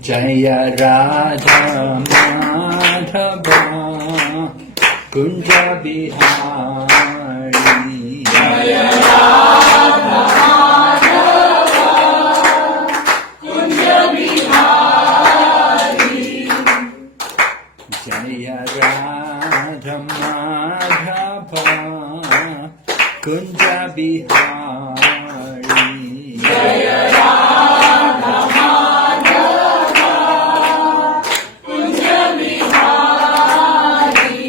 Jaya Radha Madhava Kunja Bihari Jaya Radha Madhava Kunja Bihari Jaya Radha Madhava Kunja Bihari Jaya Radha Madhava Kunja Bihari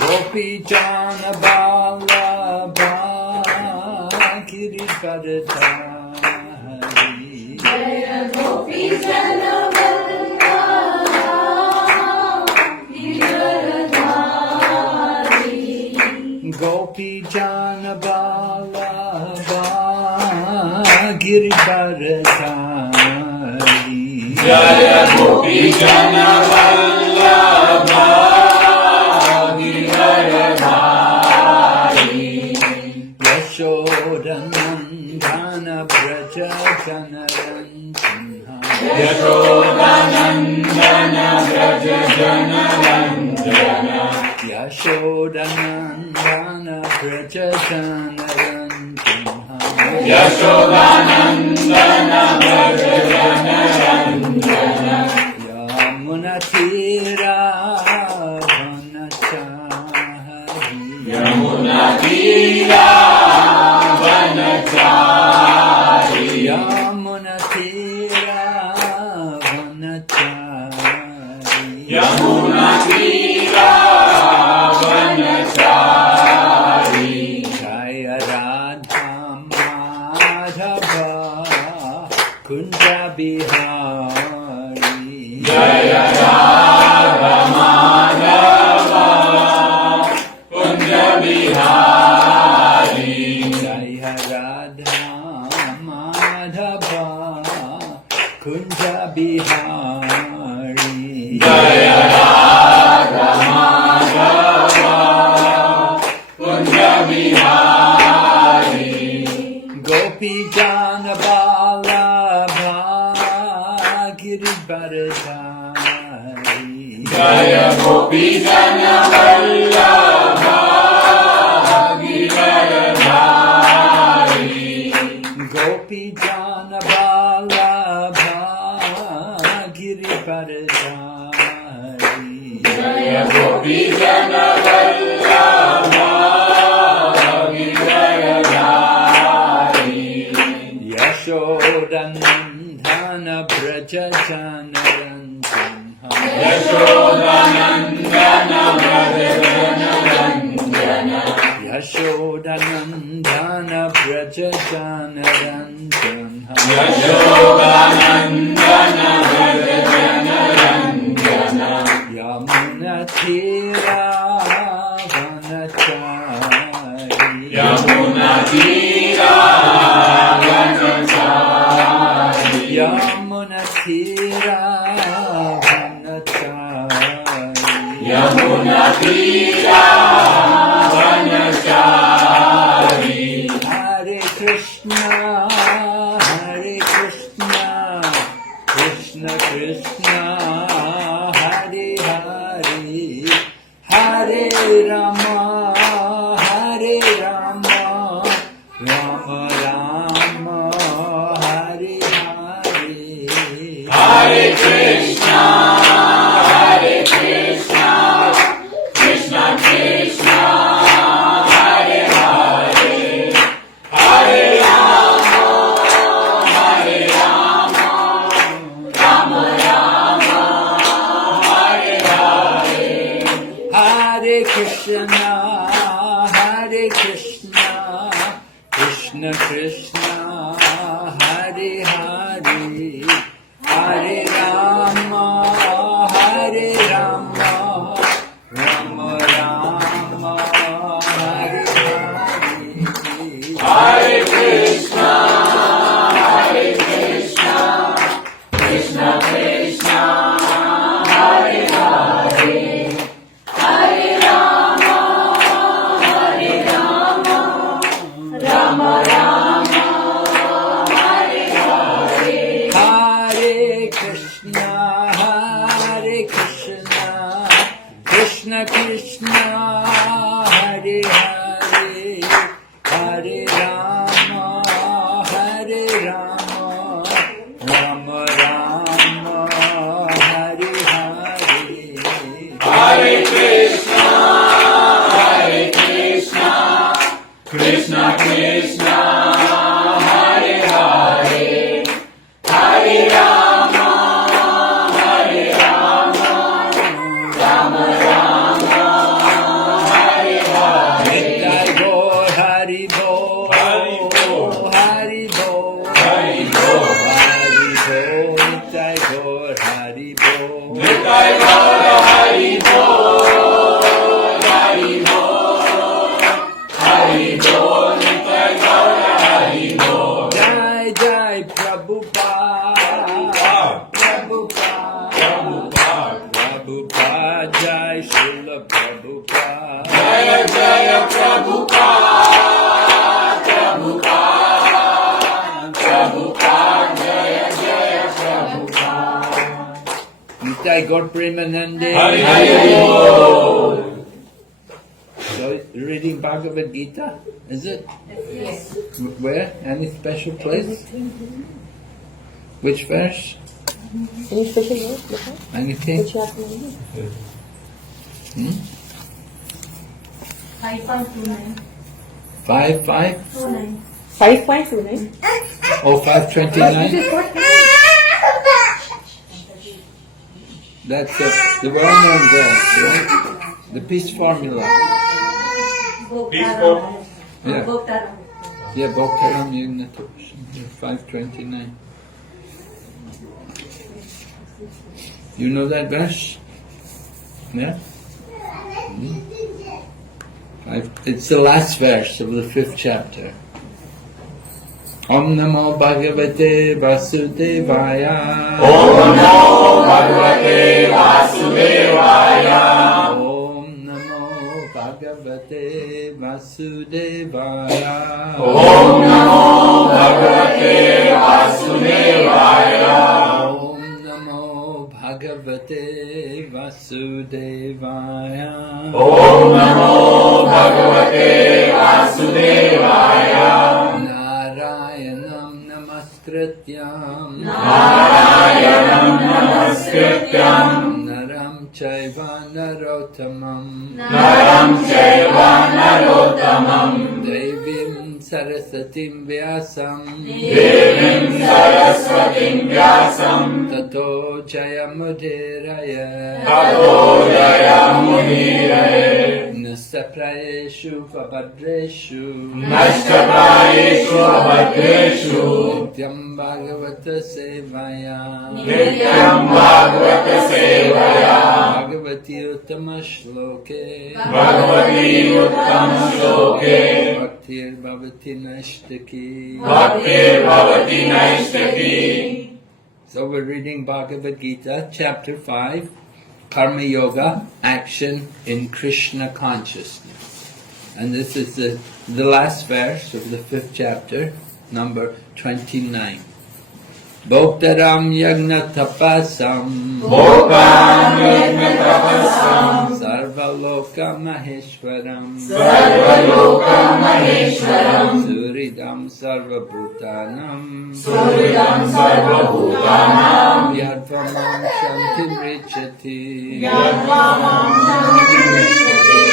Gopi Jana Vallabha Giridharadhari Jaya Gopi Jana Vallabha Giridharadhari Gopi Jana Vallabha Giridharadhari Jaya Gopi Jana Vallabha Giridharadhari Yashodanandana Braja Janaranjana Yashodanandana Braja Janaranjana Yashodanandana Braja Janaranjana Yashodanandana Braja Janaranjana Yamunatira Vanachari Yamuna Tira Vanachari Yamunatira Vanachari Yamuna Tira Vanachari Jaya Radha Madhava Kunja Bihari Jaya Radha Madhava Kunja Bihari Jaya Radha Madhava Kunja Bihari Jaya Radha Madhava Kunja Bihari Gopi Jana Vallabha Giridharadhari Jaya Gopi Jana Vallabha Giridharadhari Gopi Jana Vallabha Giridharadhari Jaya Gopi Jana Vallabha Giridharadhari Yashodanandana Braja Janaranjana Yashodanandana Braja Janaranjana Yashodanandana Braja Janaranjana Yashodanandana Braja Janaranjana Yamunatira Vanachari Yamuna Tira Vanachari Yamunatira Vanachari Yamuna Tira Vanachari Hare Krishna Krishna Krishna Hare Hare Hare Rama Rama Rama Hare Hare Hare Krishna Krishna Hare Rama, Rama Rama, Hare Hare, Hare Krishna, Krishna Krishna, Hare Hare, Hare Rama, Rama Rama, Hare Hare. Nitai Gaur Hari Bol, Hari Bol, Hari Bol, Hari Bol, Nitai Gaur Hari Bol, Nitai Gaur Hari Bol, Hari Bol, Hari Bol, Nitai Gaur Hari Bol. Jai Jai Prabhupada, Prabhupada, Prabhupada, Jai Srila Prabhupada, Jaya Jaya Prabhupada, Prabhupada, Prabhupada, Jaya Jaya Prabhupada. Nitai Gaur Premanande. Hari Bol. So, reading Bhagavad Gita, is it? Yes. Where? Any special place? Which verse? Any special word? Anything? Which you have to know? 5.29. 5? 5.29. Oh, 529? That's the well-known verse, right? The peace formula. Peaceful. Yeah. Yeah, Bhaktaram Yagna 529. You know that verse? Yeah? It's the last verse of the 5th chapter. Om Namo Bhagavate Vasudevaya. Om Namo Bhagavate Vasudevaya. Om Namo Bhagavate Vasudevaya. Om Namo Bhagavate Vasudevaya. Om Namo Bhagavate Vasudevaya. Om Namo Bhagavate Vasudevaya. Narayanam Namaskrityam. Narayanam Namaskrityam. Naram Chaiva Narottamam. Naram Chaiva Narottamam. Devim Sarasatim Vyasam. Devim Saraswatim Vyasam. Tato Jayamudiraya. Tato Jayamudiraye. Nasaprayeshu Vabhadreshu. Nashtaprayeshu Abhadreshu. Nityam Bhagavata Sevaya. Nityam Bhagavata Sevaya. Bhagavati Uttama Shloke. Bhagavati Uttama Shloke. Bhaktir Bhavati Nashtaki. Bhaktir Bhavati Naishtaki. So we're reading Bhagavad Gita, chapter 5, Karma Yoga, Action in Krishna Consciousness. And this is the last verse of the 5th chapter, number 29. Bhoktaram Yagna Tapasam. Bhokam Yagna Tapasam. Sarvaloka Maheshwaram. Sarvaloka Maheshwaram. Suridam Sarvabhutanam. Suridam Sarvabhutanam. Yadvamam Shantim Richati. Yadvamam Shantim Richati.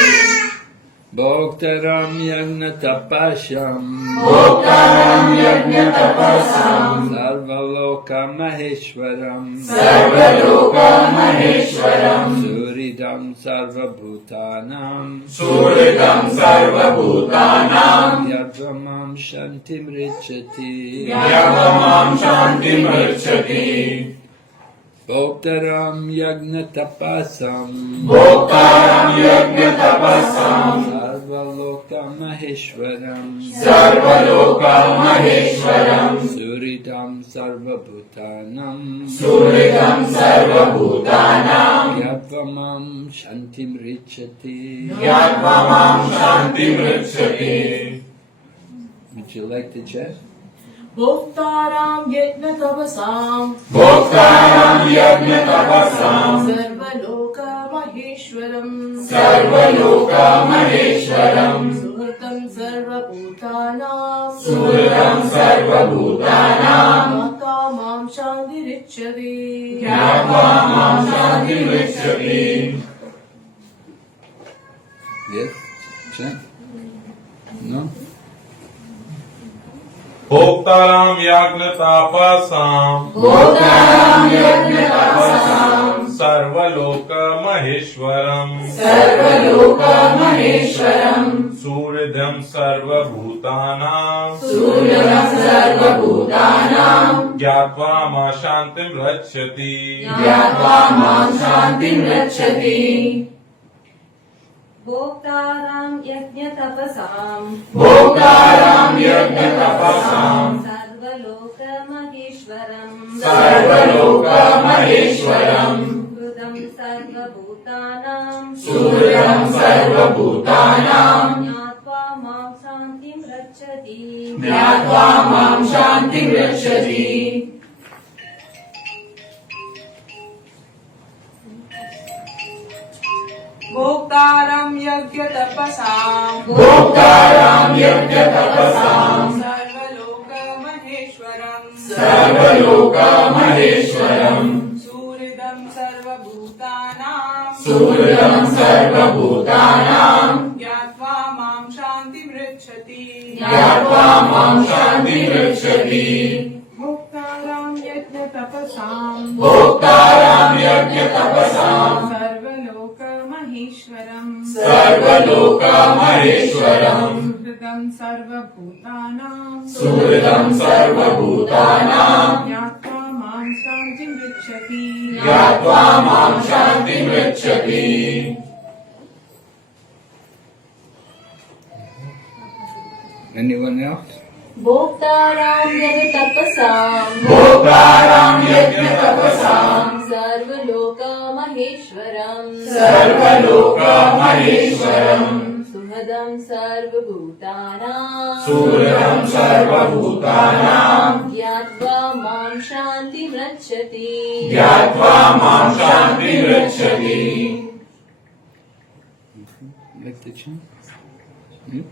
Bhoktaram Yagna Tapasham. Bhoktaram Yagna Tapasam. Sarvaloka Maheshwaram. Sarvaloka Maheshwaram. Suridam Sarvabhutanam. Suridam Sarvabhutanam. Yadvamam Shantim Richati. Yadvamam Shantim Richati. Bhoktaram Yagna Tapasam. Bhoktaram Yagna Tapasam. Sarvaloka Maheshwaram. Sarvaloka Maheshwaram. Suridam Sarvabhutanam. Suridam Sarvabhutanam. Yadvamam Shantim Richati. Yadvamam Shantim Richati. Would you like to chant? Bhoktaram Yagna Tapasam. Bhoktaram Yagna Tapasam. Sarvaloka Maheshwaram. Sarvaloka Maheshwaram. Suhritam Sarvabhutanam. Suridam Sarvabhutanam. पृच्छति ज्ञात्वा मां शान्तिमृच्छति Yes? Check? No? भोक्तारां यज्ञतापसां भोक्तारां यज्ञतपसां सर्वलोकमहेश्वरम् सर्वलोकमहेश्वरम् सूर्यं सर्वभूतानां सूर्यं सर्वभूतानां ज्ञात्वा मां शान्तिं रक्षति ज्ञात्वा मां शान्तिं रक्षति भोक्तारां यज्ञतपसां भोक्तारां यज्ञतपसां सर्वलोकमहेश्वरम् सर्वलोकमहेश्वरम् हृदं सर्वभूतानां सूर्यं सर्वभूतानां ज्ञात्वा मां शान्तिं रक्षति ज्ञात्वा मां शान्तिं रक्षति भोक्तारं यज्ञतपसां भोक्तारां यज्ञतपसां सर्वलोकमहेश्वरम् सर्वलोकमहेश्वरम् सूर्यं सर्वभूतानां सूर्यं सर्वभूतानां ज्ञात्वा मां शान्तिमृच्छति ज्ञात्वा मां शान्तिं रक्षति भोक्तारं यज्ञतपसां भोक्तारां यज्ञतपसां सर्वलोकमहेश्वरम् सर्वलोकमहेश्वरम् हृदं सर्वभूतानां सूर्यं सर्वभूतानां ज्ञात्वा मां शान्तिमृच्छति ज्ञात्वा मां शान्तिं रक्षति Anyone else? भोक्तारां यज्ञतपसां भोक्तारां यज्ञतपसां सर्वलोकमहेश्वरम् सर्वलोकमहेश्वरम् सुहृदं सर्वभूतानां सूर्यं सर्वभूतानां ज्ञात्वा मां शान्तिं रक्षति ज्ञात्वा मां शान्तिं रक्षति Like the chant? No?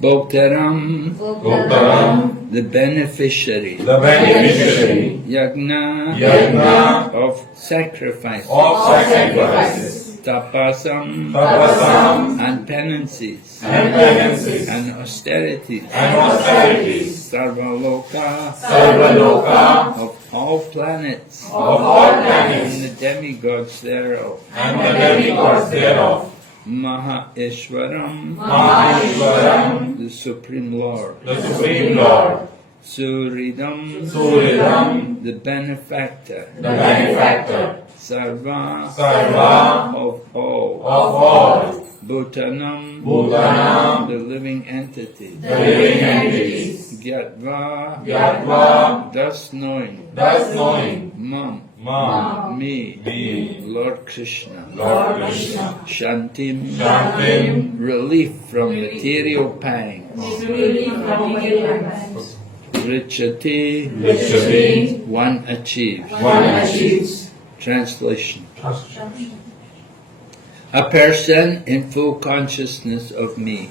Bhoktaram, Bhoktaram, the beneficiary, the beneficiary, Yagna, Yagna, of sacrifice, of sacrifices, Tapasam, tapasam, and penances, and penances, and austerities, and austerities, Sarvaloka, Sarvaloka, of all planets, of all planets, and the demigods thereof, and the demigods thereof, Maheshwaram, Maheshwaram, the Supreme Lord, the Supreme Lord, Suridam, Suridam, the benefactor, the benefactor, Sarva, Sarva, of all, Bhutanam, Bhutanam, the living entities, the living entities, Gyatva, Gyatva, thus knowing, Mam, me, Lord Krishna, Shantim, relief from material pangs, Richati, one achieves. Translation. A person in full consciousness of me,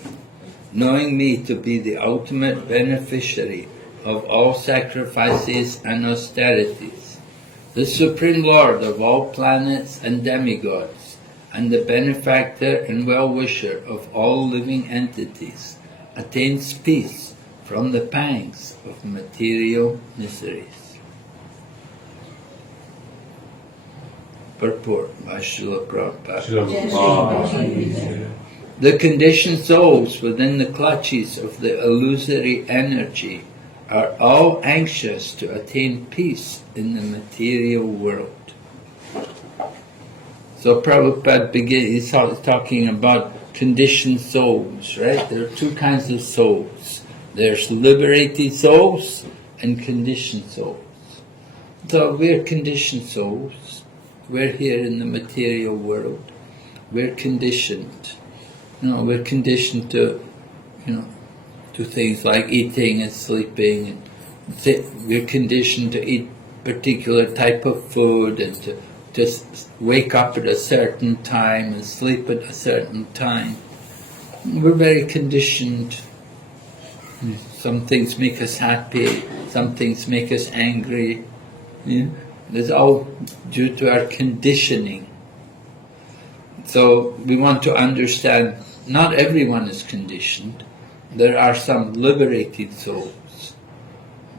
knowing me to be the ultimate beneficiary of all sacrifices and austerities, the Supreme Lord of all planets and demigods, and the benefactor and well-wisher of all living entities, attains peace from the pangs of material miseries. Purport by Srila Prabhupada. The conditioned souls within the clutches of the illusory energy are all anxious to attain peace in the material world. So Prabhupada he's talking about conditioned souls, right? There are two kinds of souls. There's liberated souls and conditioned souls. So we're conditioned souls. We're here in the material world. We're conditioned. We're conditioned to, to things like eating and sleeping. And we're conditioned to eat particular type of food and to just wake up at a certain time and sleep at a certain time. We're very conditioned Some things make us happy, some things make us angry. Yeah? It's all due to our conditioning. So we want to understand, not everyone is conditioned. There are some liberated souls.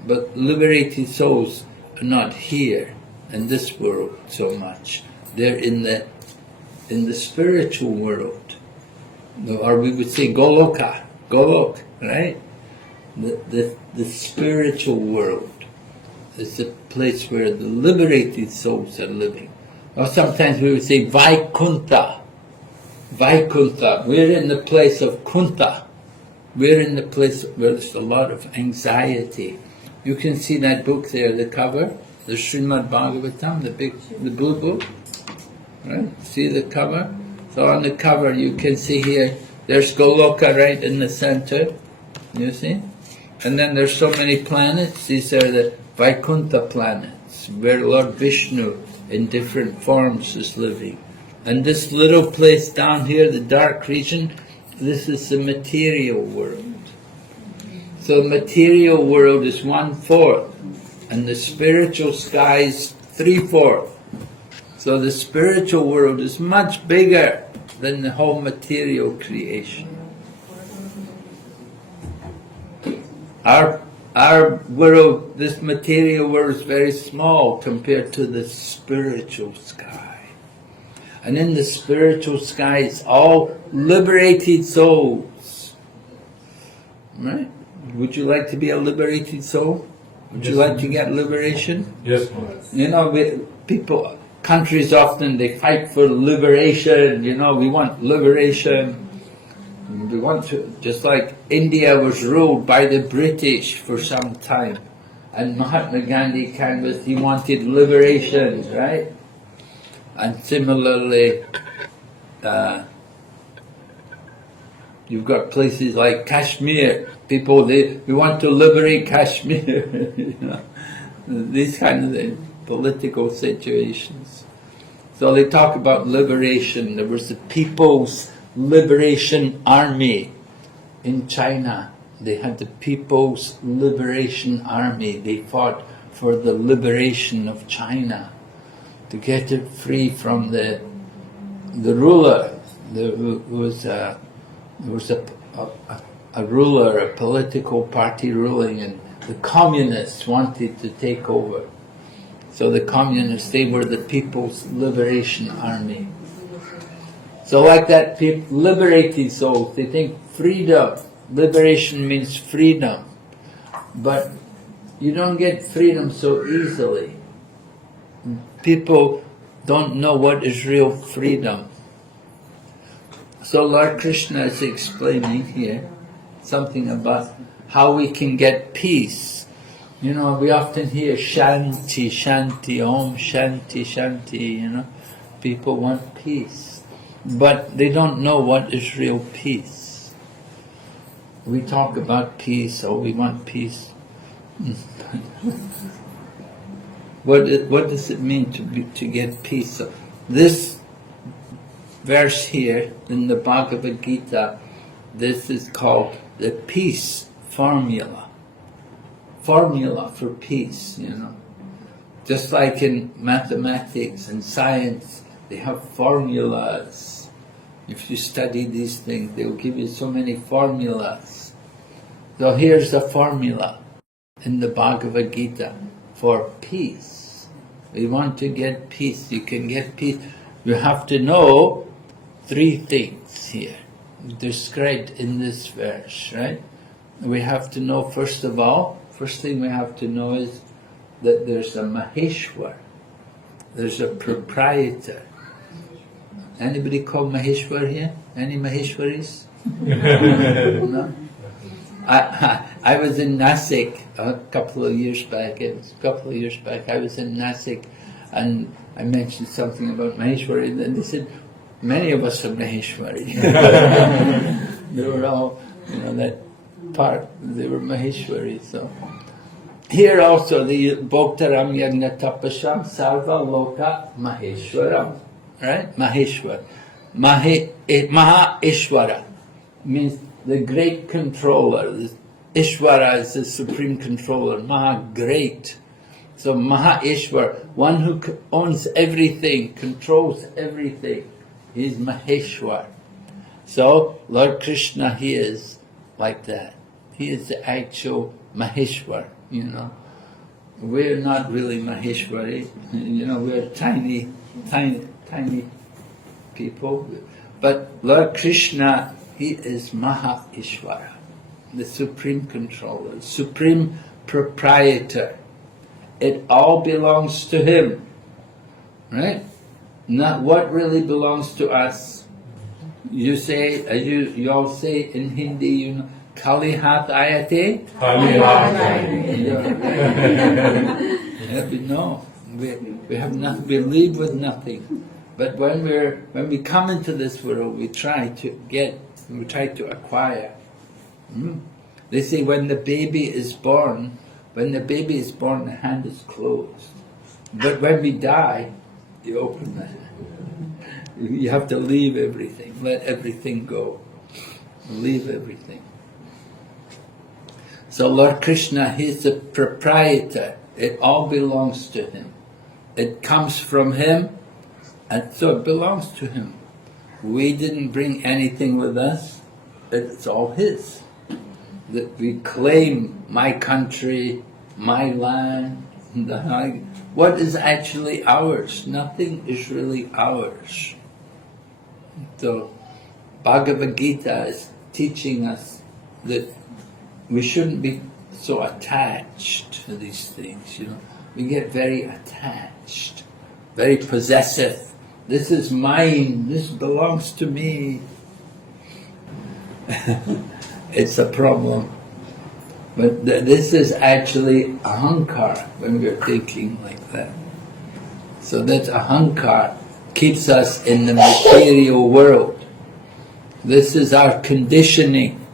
But liberated souls are not here in this world so much. They're in the spiritual world. Or we would say Goloka, Golok, right? The spiritual world is the place where the liberated souls are living. Or sometimes we would say Vaikuntha. Vaikuntha, we're in the place of Kunta. We're in the place where there's a lot of anxiety. You can see that book there, the cover, the Srimad Bhagavatam, the blue book. Right? See the cover? So on the cover you can see here, there's Goloka right in the center. You see? And then there's so many planets. These are the Vaikuntha planets, where Lord Vishnu in different forms is living. And this little place down here, the dark region, this is the material world. So the material world is 1/4, and the spiritual sky is 3/4. So the spiritual world is much bigger than the whole material creation. Our world, this material world, is very small compared to the spiritual sky. And in the spiritual sky, it's all liberated souls. Right? Would you like to be a liberated soul? Would you like to get liberation? Yes, Maharaj. You know, countries often, they fight for liberation, you know, we want liberation. We want to, just like India was ruled by the British for some time, and Mahatma Gandhi canvassed, he wanted liberation, right? And similarly, you've got places like Kashmir, people, we want to liberate Kashmir, you know, these kind of things, political situations. So they talk about liberation. There was the People's Liberation Army in China. They had the People's Liberation Army. They fought for the liberation of China, to get it free from the ruler. There was a ruler, a political party ruling, and the communists wanted to take over. So the communists, they were the People's Liberation Army. So like that, liberated souls, they think freedom, liberation means freedom. But you don't get freedom so easily. People don't know what is real freedom. So Lord Krishna is explaining here something about how we can get peace. You know, we often hear Shanti, Shanti, Om Shanti, Shanti, you know. People want peace. But they don't know what is real peace. We talk about peace, oh, we want peace. What does it mean to get peace? So this verse here in the Bhagavad Gita, this is called the peace formula. Formula for peace, you know. Just like in mathematics and science, they have formulas. If you study these things, they will give you so many formulas. So here's a formula in the Bhagavad Gita for peace. We want to get peace. You can get peace. You have to know 3 things here, described in this verse, right? We have to know, first of all, first thing we have to know is that there's a Maheshwar. There's a proprietor. Anybody called Maheshwar here? Any Maheshwaris? No? I was in Nasik a couple of years back. I was in Nasik, and I mentioned something about Maheshwari, and then they said, many of us are Maheshwari. They were all, you know, that part, they were Maheshwari. So here also, the Bhoktaram Yagna Tapasham Sarva Loka Maheshwaram. Right? Maheshwar. Maha Ishwara means the great controller, Ishvara is the supreme controller, Maha great. So Maha Ishwar, one who owns everything, controls everything, he is Maheshwar. So Lord Krishna, he is like that. He is the actual Maheshwar, you know. We're not really Maheshwari, you know, we're tiny people. But Lord Krishna, he is Maha Ishvara, the supreme controller, supreme proprietor. It all belongs to him, right? Not what really belongs to us. You say, you all say in Hindi, you know, Kali Hath Ayate? Yeah, but no, we have nothing. We live with nothing. But when we come into this world, we try to acquire. They say when the baby is born, the hand is closed. But when we die, you open the hand. You have to leave everything, let everything go. Leave everything. So Lord Krishna, he's the proprietor. It all belongs to him. It comes from him, and so it belongs to him. We didn't bring anything with us. It's all his. That we claim my country, my land, what is actually ours? Nothing is really ours. So Bhagavad Gita is teaching us that we shouldn't be so attached to these things, you know. We get very attached, very possessive. This is mine, this belongs to me. It's a problem. But this is actually ahankar when we're thinking like that. So that ahankar keeps us in the material world. This is our conditioning.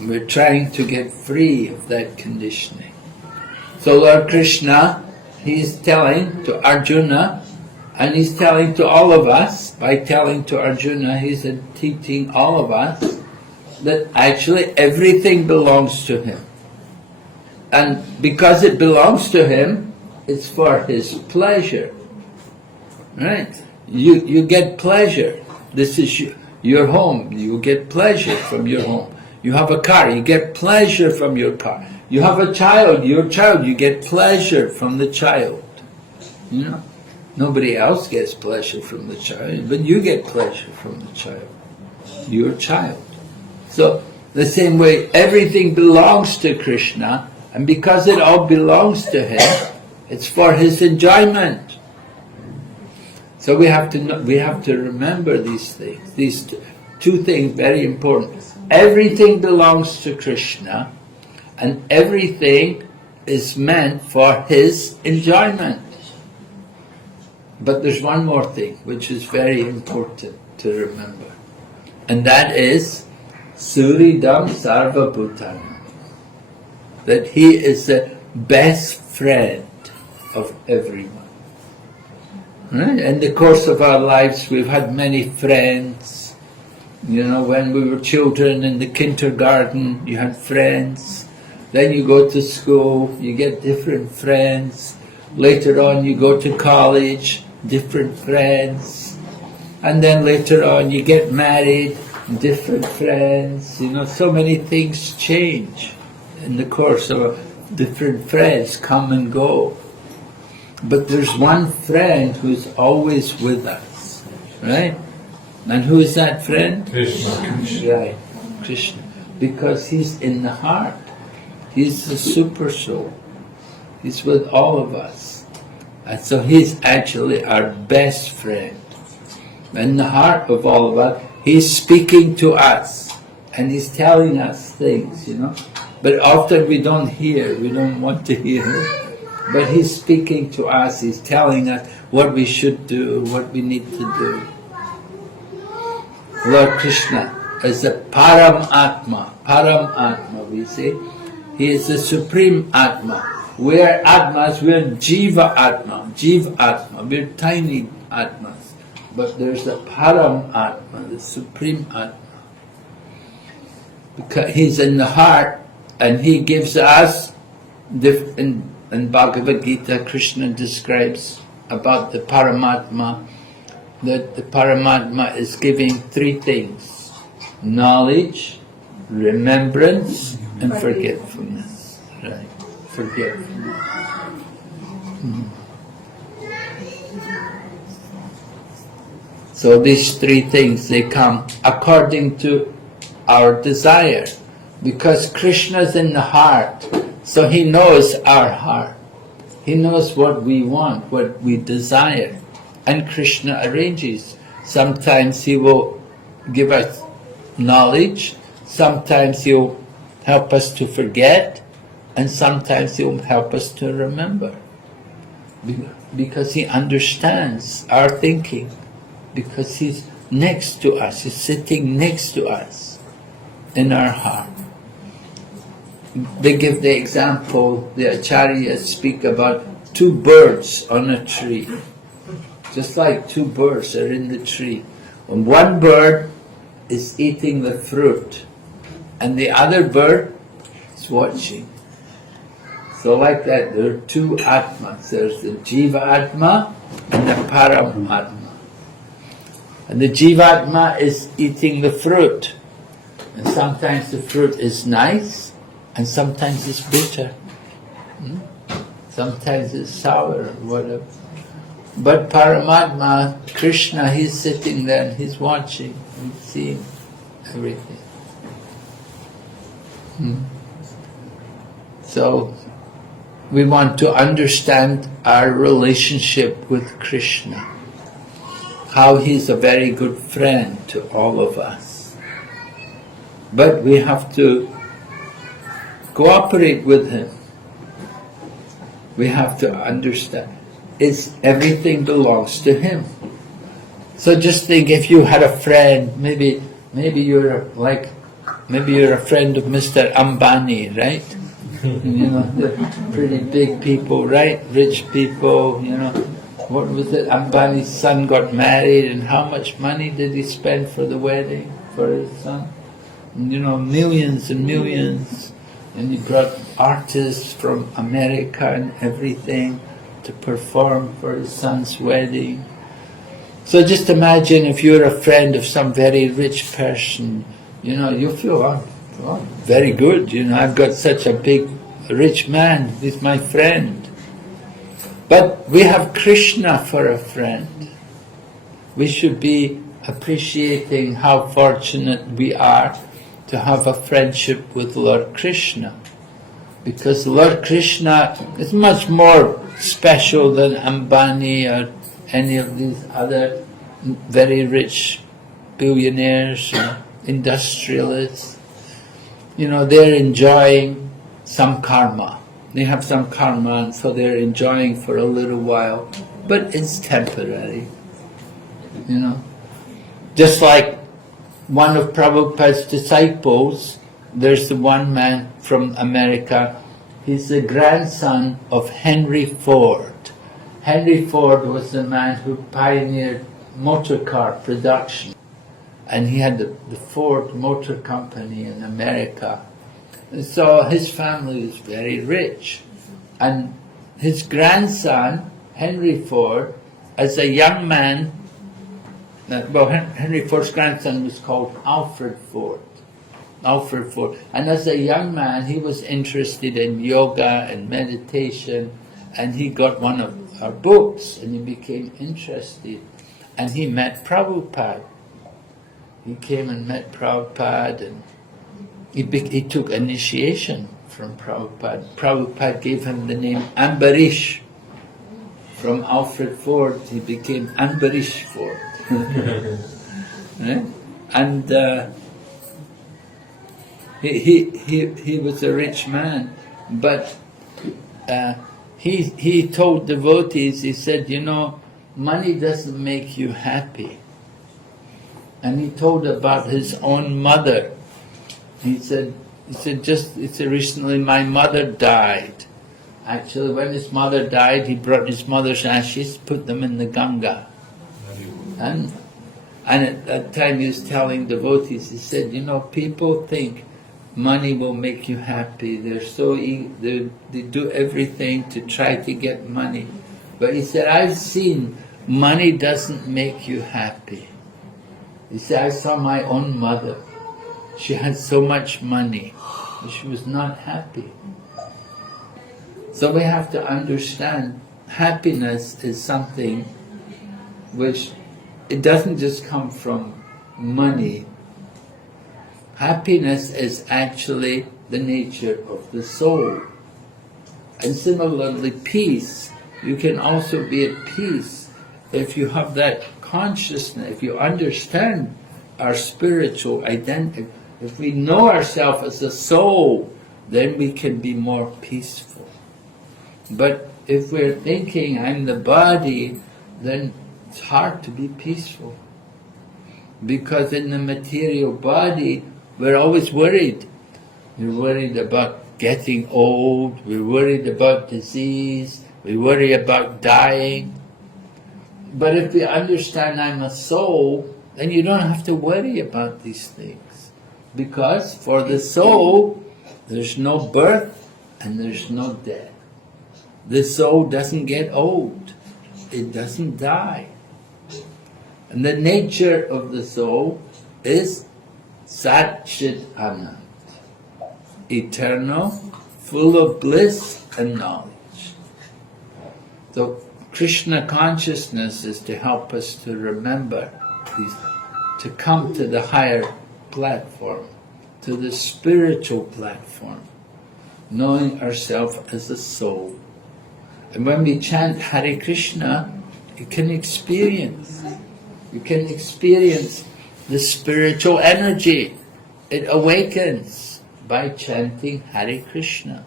We're trying to get free of that conditioning. So Lord Krishna, he's telling to Arjuna, and he's telling to all of us, by telling to Arjuna, he's teaching all of us, that actually everything belongs to him. And because it belongs to him, it's for his pleasure. Right? You get pleasure. This is your home. You get pleasure from your home. You have a car, you get pleasure from your car. You have a child, your child, you get pleasure from the child. You know? Nobody else gets pleasure from the child, but you get pleasure from the child. Your child. So, the same way, everything belongs to Krishna, and because it all belongs to him, it's for his enjoyment. So we have to remember these things. These two things, very important. Everything belongs to Krishna, and everything is meant for his enjoyment. But there's one more thing, which is very important to remember, and that is Suridam Sarva Bhutana, that he is the best friend of everyone. Right? In the course of our lives, we've had many friends. You know, when we were children in the kindergarten, you had friends. Then you go to school, you get different friends. Later on, you go to college, different friends. And then later on, you get married, different friends. You know, so many things change in the course of different friends come and go. But there's one friend who's always with us, right? And who is that friend? Krishna. Right, Krishna. Because he's in the heart. He's the super soul. He's with all of us. And so he's actually our best friend. In the heart of all of us, he's speaking to us. And he's telling us things, you know. But often we don't hear, we don't want to hear. But he's speaking to us, he's telling us what we should do, what we need to do. Lord Krishna is the Param Atma we say. He is the Supreme Atma. We are Atmas, we are Jiva Atma, we are tiny Atmas. But there's the Param Atma, the Supreme Atma. Because he's in the heart, And he gives us, in Bhagavad Gita, Krishna describes about the Paramatma, that the Paramatma is giving three things: knowledge, remembrance, and forgetfulness. Right? Forgetfulness. So these three things, they come according to our desire. Because Krishna's in the heart, so he knows our heart. He knows what we want, what we desire. And Krishna arranges. Sometimes he will give us knowledge, sometimes he'll help us to forget, and sometimes he'll help us to remember. Because he understands our thinking. Because he's next to us, he's sitting next to us in our heart. They give the example, the acharyas speak about two birds on a tree. Just like two birds are in the tree. And one bird is eating the fruit, and the other bird is watching. So like that, there are two Atmas. There's the Jiva Atma and the Paramatma. And the Jivatma is eating the fruit. And sometimes the fruit is nice, and sometimes it's bitter. Sometimes it's sour or whatever. But Paramatma, Krishna, he's sitting there and he's watching and seeing everything. So we want to understand our relationship with Krishna. How he's a very good friend to all of us. But we have to cooperate with him. We have to understand everything belongs to him. So just think, if you had a friend, maybe you're a friend of Mr. Ambani, right? You know, the pretty big people, right? Rich people, you know. What was it? Ambani's son got married, and how much money did he spend for the wedding for his son? You know, millions and millions. And he brought artists from America and everything to perform for his son's wedding. So just imagine if you're a friend of some very rich person, you know, you feel, oh, very good, you know, I've got such a big, rich man, he's my friend. But we have Krishna for a friend. We should be appreciating how fortunate we are to have a friendship with Lord Krishna. Because Lord Krishna is much more special than Ambani or any of these other very rich billionaires or industrialists. You know, they're enjoying some karma. They have some karma, and so they're enjoying for a little while, but it's temporary, you know. Just like one of Prabhupada's disciples, there's the one man from America, he's the grandson of Henry Ford. Henry Ford was the man who pioneered motor car production, and he had the Ford Motor Company in America. So his family is very rich, and his grandson, Henry Ford, as a young man, Henry Ford's grandson was called Alfred Ford. And as a young man, he was interested in yoga and meditation, and he got one of our books, and he became interested, and he met Prabhupada. He came and met Prabhupada, and he took initiation from Prabhupada. Prabhupada gave him the name Ambarish. From Alfred Ford, he became Ambarish Ford. Right? And he was a rich man, but he told devotees, he said, you know, money doesn't make you happy. And he told about his own mother. He said recently my mother died. Actually, when his mother died, he brought his mother's ashes, put them in the Ganga. And at that time he was telling devotees, he said, you know, people think money will make you happy. They do everything to try to get money. But he said, I've seen money doesn't make you happy. He said, I saw my own mother. She had so much money, but she was not happy. So we have to understand happiness is something which it doesn't just come from money. Happiness is actually the nature of the soul. And similarly, peace. You can also be at peace if you have that consciousness, if you understand our spiritual identity. If we know ourselves as a soul, then we can be more peaceful. But if we're thinking, I'm the body, then it's hard to be peaceful. Because in the material body, we're always worried. We're worried about getting old, we're worried about disease, we worry about dying. But if we understand I'm a soul, then you don't have to worry about these things. Because for the soul, there's no birth and there's no death. The soul doesn't get old, it doesn't die. And the nature of the soul is Sat Chit Anand, eternal, full of bliss and knowledge. So Krishna consciousness is to help us to remember these, to come to the higher platform, to the spiritual platform, knowing ourselves as a soul. And when we chant Hare Krishna, you can experience the spiritual energy. It awakens by chanting Hare Krishna.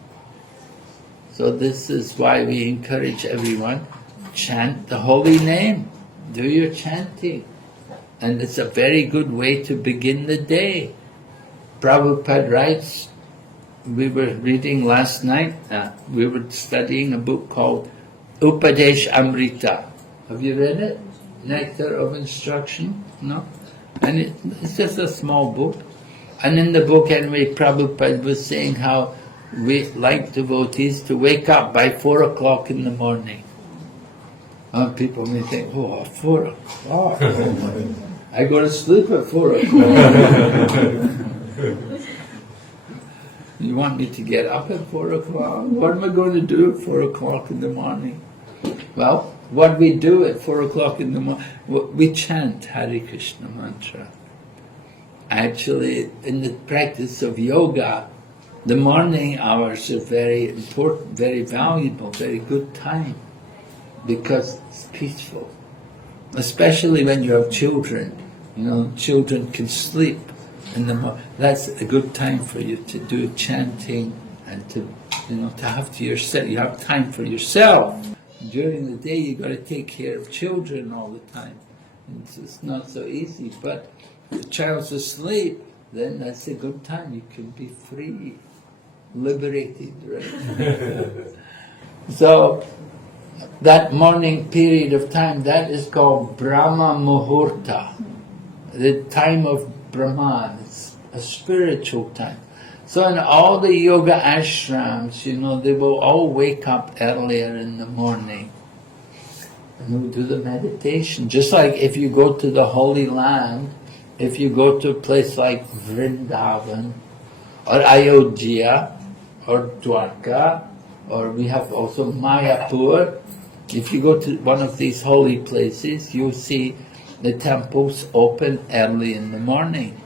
So this is why we encourage everyone, chant the holy name, do your chanting. And it's a very good way to begin the day. Prabhupada writes, we were reading last night, we were studying a book called Upadesh Amrita. Have you read it? Nectar of Instruction? No? And it's just a small book. And in the book anyway, Prabhupada was saying how we like devotees to wake up by 4 o'clock in the morning. People may think, 4 o'clock? I go to sleep at 4 o'clock. You want me to get up at 4 o'clock? What am I going to do at 4 o'clock in the morning? Well, what we do at 4 o'clock in the morning, we chant Hare Krishna mantra. Actually, in the practice of yoga, the morning hours are very important, very valuable, very good time, because it's peaceful. Especially when you have children. Children can sleep in the morning. That's a good time for you to do chanting and to have to yourself. You have time for yourself. During the day, you've got to take care of children all the time. It's not so easy, but if the child's asleep, then that's a good time. You can be free, liberated, right? So, that morning period of time, that is called Brahma Muhurta, the time of Brahman. It's a spiritual time. So in all the yoga ashrams, they will all wake up earlier in the morning and we'll do the meditation. Just like if you go to the Holy Land, if you go to a place like Vrindavan or Ayodhya or Dwarka, or we have also Mayapur, if you go to one of these holy places, you'll see the temples open early in the morning.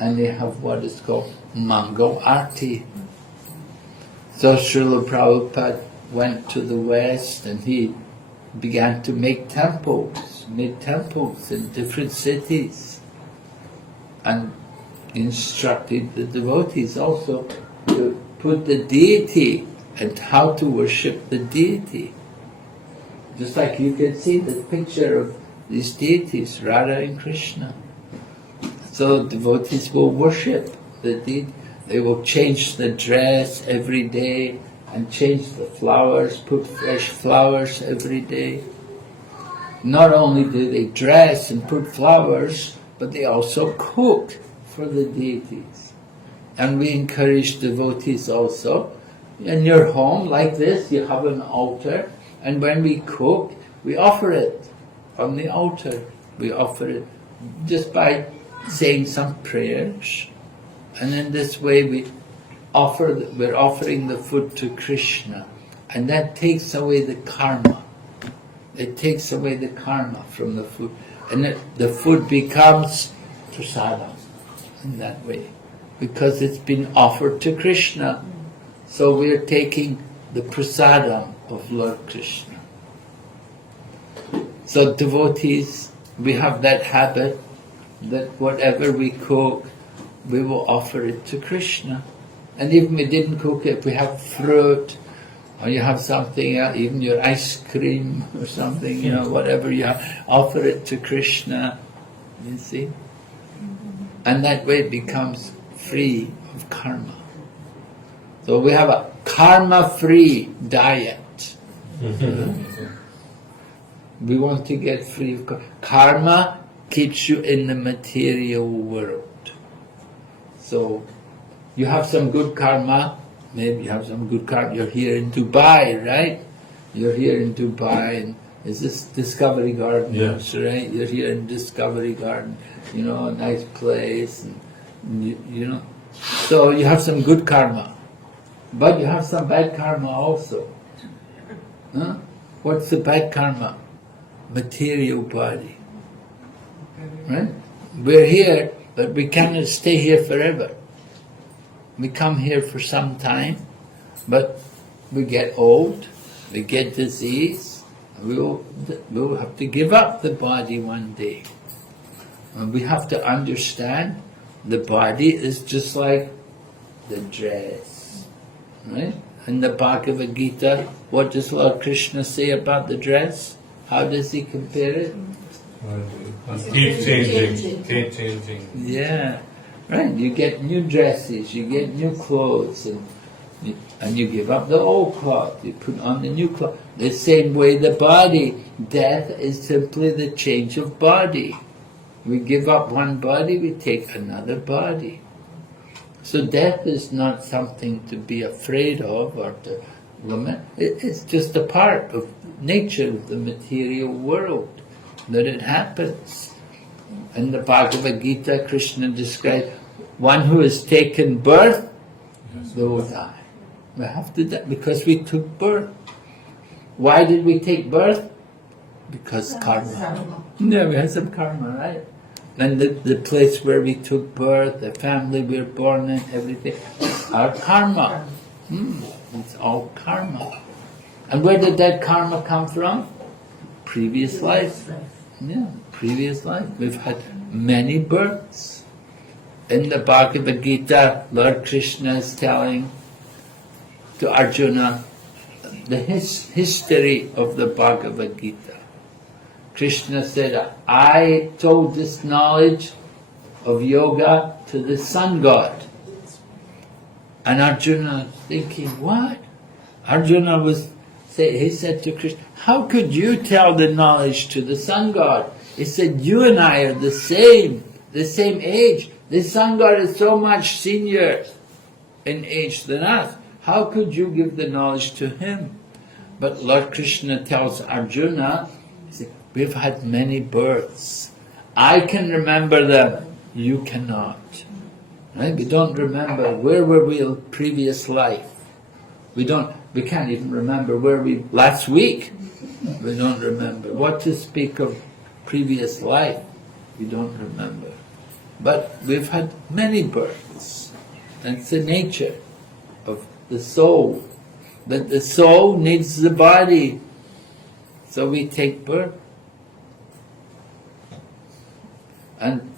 And they have what is called Mangal Arti. So Srila Prabhupada went to the West and he began to make temples, made temples in different cities, and instructed the devotees also to put the deity and how to worship the deity. Just like you can see the picture of these deities, Radha and Krishna. So devotees will worship the deity. They will change the dress every day and change the flowers, put fresh flowers every day. Not only do they dress and put flowers, but they also cook for the deities. and we encourage devotees also. In your home, like this, you have an altar, and when we cook, we offer it on the altar. We offer it just by saying some prayers, and in this way we're offering the food to Krishna, and that takes away the karma. It takes away the karma from the food, and the food becomes prasadam in that way, because it's been offered to Krishna. So we're taking the prasadam of Lord Krishna. So devotees, we have that habit that whatever we cook, we will offer it to Krishna. And even we didn't cook it, if we have fruit, or you have something else, even your ice cream or something, whatever you have, offer it to Krishna, you see? And that way it becomes free of karma. So we have a karma-free diet. We want to get free of karma. Karma keeps you in the material world. So you have some good karma, maybe you have some good karma, you're here in Dubai, right? You're here in Dubai, and is this Discovery Garden? Yes. Right? You're here in Discovery Garden, a nice place, and so you have some good karma. But you have some bad karma also. Huh? What's the bad karma? Material body. Right? We're here, but we cannot stay here forever. We come here for some time, but we get old, we get disease, we'll have to give up the body one day. And we have to understand the body is just like the dress. Right? In the Bhagavad Gita, what does Lord Krishna say about the dress? How does he compare it? Keep changing. Yeah, right. You get new dresses, you get new clothes, and you give up the old cloth, you put on the new cloth. The same way the body, death is simply the change of body. We give up one body, we take another body. So death is not something to be afraid of or to lament. It's just a part of nature of the material world, that it happens. In the Bhagavad Gita, Krishna described one who has taken birth, they will die. We have to die because we took birth. Why did we take birth? Because karma. Yeah, we had some karma, right? And the place where we took birth, the family we were born in, everything, our karma. It's all karma. And where did that karma come from? Previous life. Yeah, previous life. We've had many births. In the Bhagavad Gita, Lord Krishna is telling to Arjuna the history of the Bhagavad Gita. Krishna said, I told this knowledge of yoga to the sun god. And Arjuna thinking, what? Arjuna he said to Krishna, how could you tell the knowledge to the sun god? He said, you and I are the same age. The sun god is so much senior in age than us. How could you give the knowledge to him? But Lord Krishna tells Arjuna, he said, we've had many births. I can remember them, you cannot. Right? We don't remember where were we in previous life. We can't even remember where we last week. We don't remember. What to speak of previous life? We don't remember. But we've had many births. That's the nature of the soul. That the soul needs the body. So we take birth. And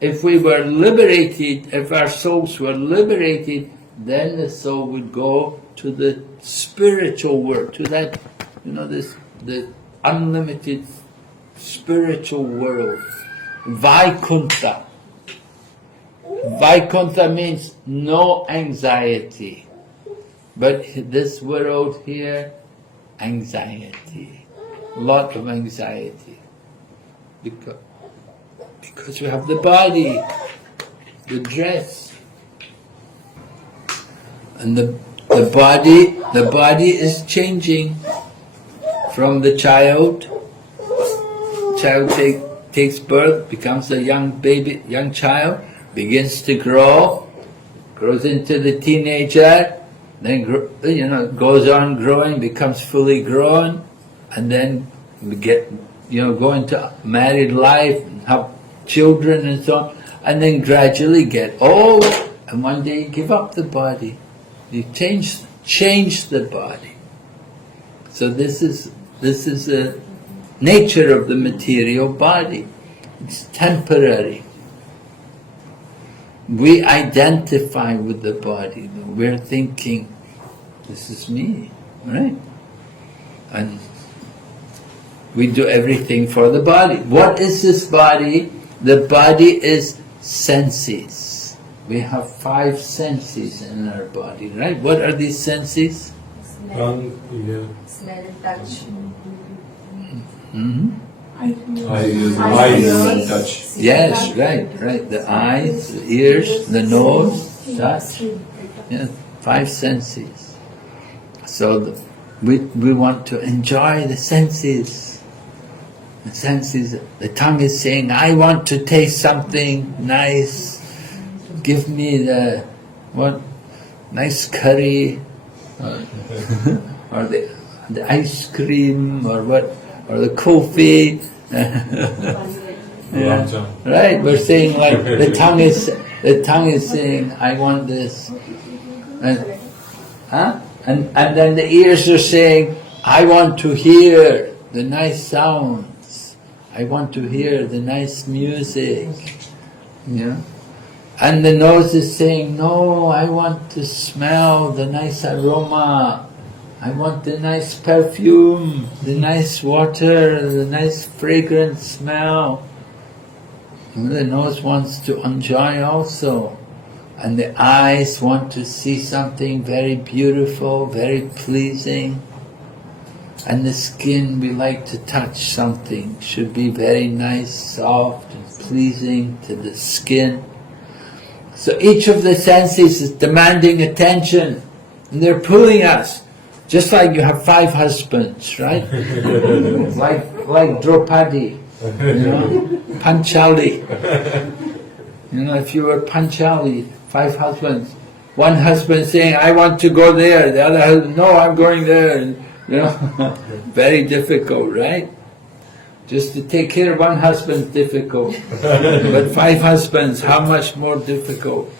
if we were liberated, if our souls were liberated, then the soul would go to the spiritual world, to that, the unlimited spiritual world, Vaikuntha. Vaikuntha means no anxiety. But this world here, anxiety, lot of anxiety. Because we have the body, the dress. And the body is changing from the child. Child takes birth, becomes a young child, begins to grows into the teenager, then goes on growing, becomes fully grown, and then we go into married life, and have children and so on, and then gradually get old, and one day you give up the body. You change the body. So this is the nature of the material body. It's temporary. We identify with the body. We're thinking, this is me, right? And we do everything for the body. What is this body? The body is senses. We have 5 senses in our body, right? What are these senses? Tongue, ear, Smell, touch. Mm-hmm. Eyes and touch. Yes, right. The eyes, the ears, the nose, touch. Yeah, 5 senses. So we want to enjoy the senses. The senses. The tongue is saying, I want to taste something nice. Give me the nice curry, or the ice cream, or the coffee. Yeah. Right, we're saying like the tongue is saying, I want this, and then the ears are saying, I want to hear the nice sounds. I want to hear the nice music. Yeah. And the nose is saying, no, I want to smell the nice aroma. I want the nice perfume, the nice water, the nice fragrant smell. And the nose wants to enjoy also. And the eyes want to see something very beautiful, very pleasing. And the skin, we like to touch something. Should be very nice, soft and pleasing to the skin. So each of the senses is demanding attention, and they're pulling us. Just like you have 5 husbands, right? like Draupadi, Panchali. If you were Panchali, 5 husbands. One husband saying, I want to go there. The other husband, no, I'm going there. And, very difficult, right? Just to take care of one husband is difficult. But 5 husbands, how much more difficult?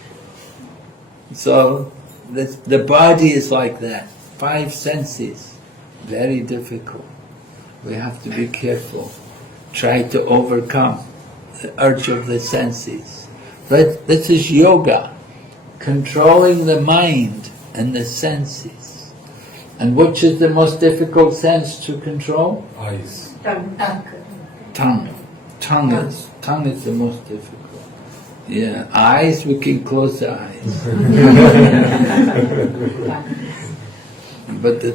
So the body is like that. 5 senses, very difficult. We have to be careful. Try to overcome the urge of the senses. But this is yoga, controlling the mind and the senses. And which is the most difficult sense to control? eyes. Tongue. Tongue is the most difficult. Yeah, eyes, we can close the eyes. But the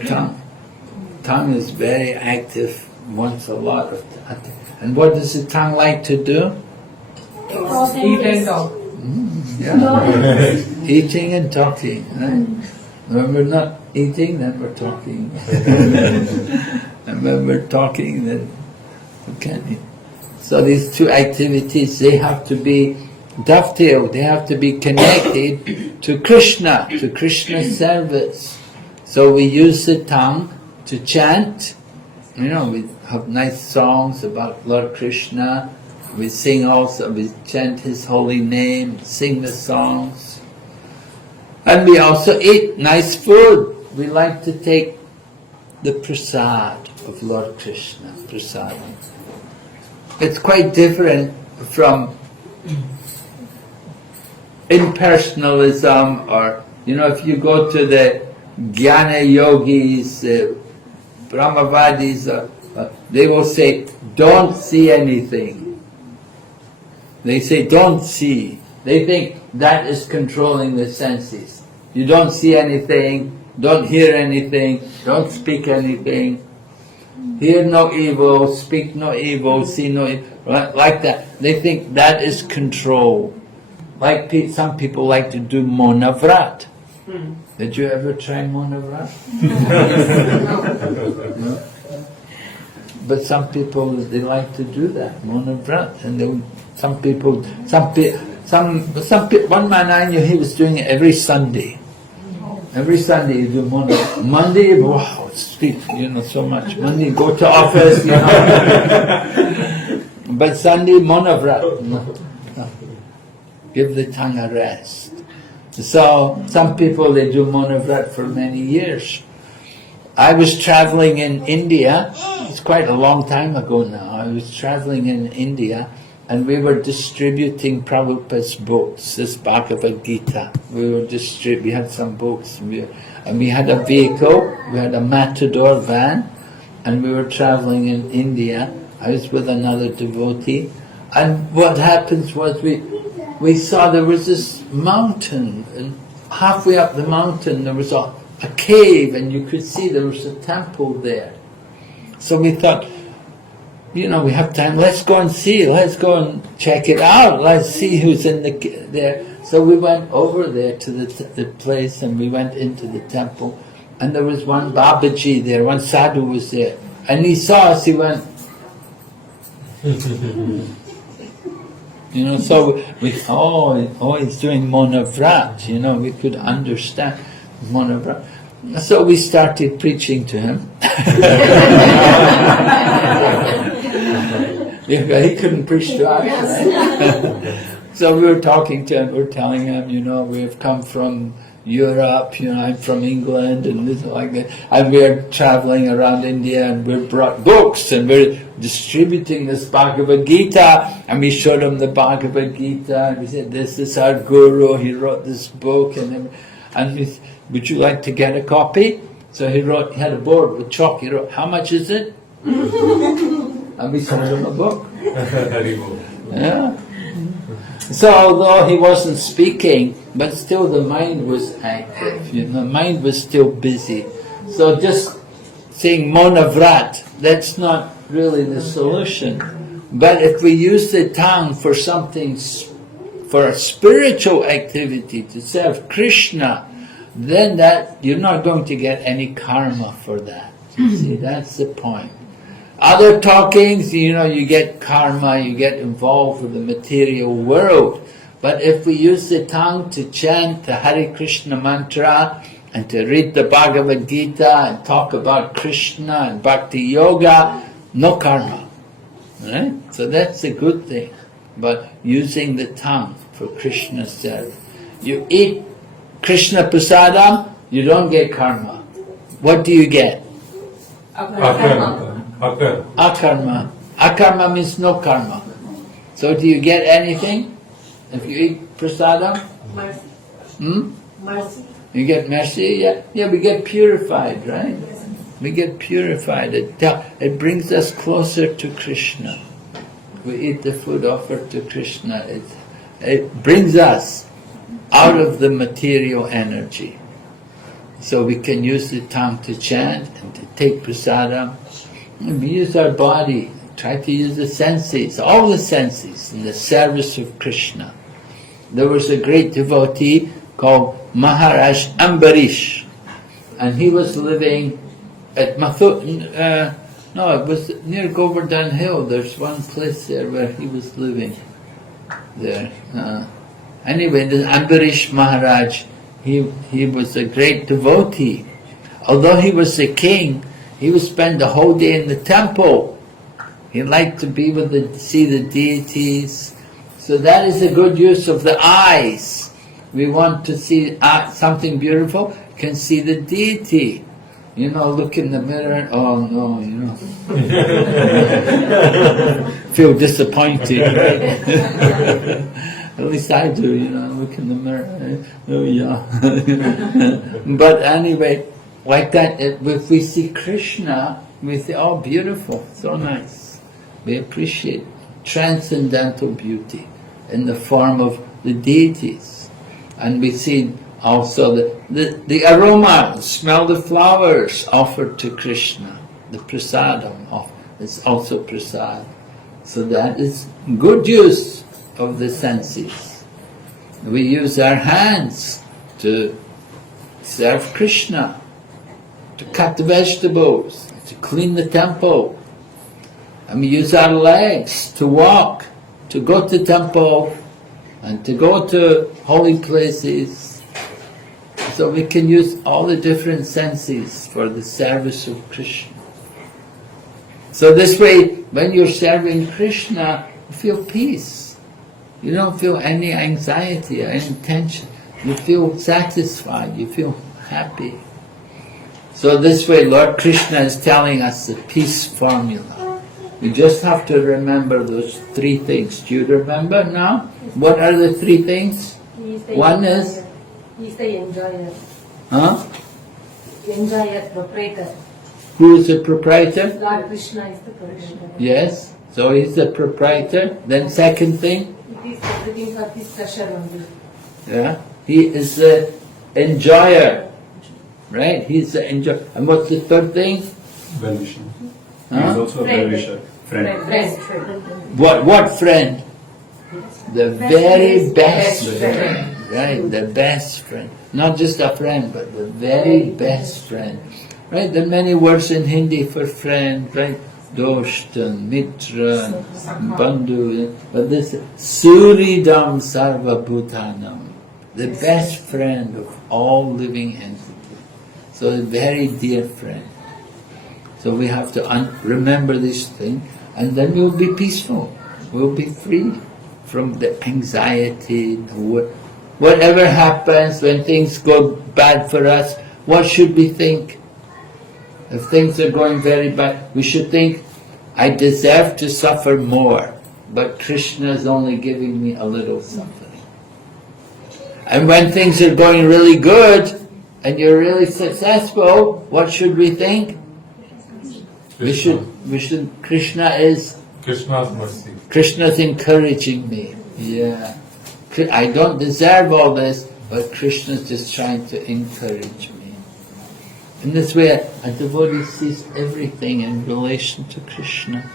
tongue is very active, wants a lot of attention. And what does the tongue like to do? Eat and talk. Yeah. Eating and talking. Right? When we're not eating, then we're talking. And when we're talking, then we can't eat. So these 2 activities, they have to be dovetailed, they have to be connected to Krishna's service. So we use the tongue to chant. We have nice songs about Lord Krishna. We sing also, we chant His holy name, sing the songs. And we also eat nice food. We like to take the prasad of Lord Krishna, prasad. It's quite different from impersonalism, or, if you go to the Jnana yogis, Brahmavadis, they will say, don't see anything. They say, don't see. They think that is controlling the senses. You don't see anything, don't hear anything, don't speak anything. Hear no evil, speak no evil, see no evil. Right? Like that. They think that is control. Like some people like to do monavrat. Did you ever try Monavrat? No? But some people, they like to do that, Monavrat, and one man I knew, he was doing it every Sunday. Every Sunday you do Monavrat. Monday, wow, sleep, so much. Monday, go to office, But Sunday, Monavrat. No. Give the tongue a rest. So, some people, they do Monavrat for many years. I was traveling in India, it's quite a long time ago now, I was traveling in India and we were distributing Prabhupada's books, this Bhagavad Gita. We had some books, and we had a vehicle, we had a matador van, and we were traveling in India. I was with another devotee, and what happens was we saw there was this mountain, and halfway up the mountain there was a cave, and you could see there was a temple there. So we thought, we have time, let's go and see, let's go and check it out, let's see who's in there. So we went over there to the place, and we went into the temple, and there was one Babaji there, one sadhu was there, and he saw us, he went, so we, he's doing Monavrat, we could understand Monavrat. So we started preaching to him. He couldn't preach to us, right? So we were talking to him, we were telling him, we have come from Europe, I'm from England, and this like that, and we're traveling around India, and we brought books, and we're distributing this Bhagavad Gita, and we showed him the Bhagavad Gita, and we said, this is our guru, he wrote this book, and we said, would you like to get a copy? So he had a board with chalk, he wrote, how much is it? And we sold him a book. Yeah. So although he wasn't speaking, but still the mind was active, the mind was still busy. So just saying Monavrat, that's not really the solution. But if we use the tongue for something, for a spiritual activity, to serve Krishna, then that you're not going to get any karma for that. You see, that's the point. Other talkings, you get karma, you get involved with the material world. But if we use the tongue to chant the Hare Krishna mantra, and to read the Bhagavad Gita, and talk about Krishna and Bhakti Yoga, no karma. Right? So that's a good thing. But using the tongue for Krishna's service. You eat Krishna prasadam, you don't get karma. What do you get? Akarma. Akarma means no karma. So do you get anything if you eat prasadam? Mercy. Mercy. You get mercy? Yeah, we get purified, right? We get purified. It brings us closer to Krishna. We eat the food offered to Krishna. It brings us out of the material energy. So we can use the tongue to chant and to take prasadam. And we use our body, try to use the senses, all the senses, in the service of Krishna. There was a great devotee called Maharaj Ambarish, and he was living at it was near Govardhan Hill. There's one place there where he was living there. Anyway, the Ambarish Maharaj, he was a great devotee. Although he was the king, he would spend the whole day in the temple. He liked to be see the deities. So that is a good use of the eyes. We want to see something beautiful, can see the deity. Look in the mirror, oh no, feel disappointed. At least I do, look in the mirror, oh yeah. But anyway, like that, if we see Krishna, we say, oh beautiful, so nice. We appreciate transcendental beauty in the form of the deities. And we see also the aroma, smell the flowers offered to Krishna. The prasadam is also prasad. So that is good use of the senses. We use our hands to serve Krishna, to cut the vegetables, to clean the temple. And we use our legs to walk, to go to temple, and to go to holy places. So we can use all the different senses for the service of Krishna. So this way, when you're serving Krishna, you feel peace. You don't feel any anxiety or any tension. You feel satisfied, you feel happy. So this way, Lord Krishna is telling us the peace formula. We just have to remember those three things. Do you remember now? What are the three things? One is... He is the enjoyer. Huh? Enjoyer, proprietor. Who is the proprietor? Lord Krishna is the proprietor. Yes, so he's the proprietor. Then second thing? It is everything for his pleasure only. Yeah, he is the enjoyer. Right? He's the enjoyer. And what's the third thing? Well-wisher. He Huh? is also a Friend. well-wisher. Friend. Friend. What friend? The very best Best friend. friend. Right, the best friend. Not just a friend, but the very best friend. Right, there are many words in Hindi for friend, right? Doshtan, Mitra, Bandhu. But this Suridam Sarva Bhutanam, the best friend of all living entities. So a very dear friend. So we have to remember this thing, and then we'll be peaceful. We'll be free from the anxiety, whatever happens when things go bad for us. What should we think? If things are going very bad, we should think, I deserve to suffer more, but Krishna is only giving me a little suffering. And when things are going really good, and you're really successful, what should we think? We should, Krishna is Krishna's mercy. Krishna's encouraging me. Yeah. I don't deserve all this, but Krishna's just trying to encourage me. In this way, a devotee sees everything in relation to Krishna.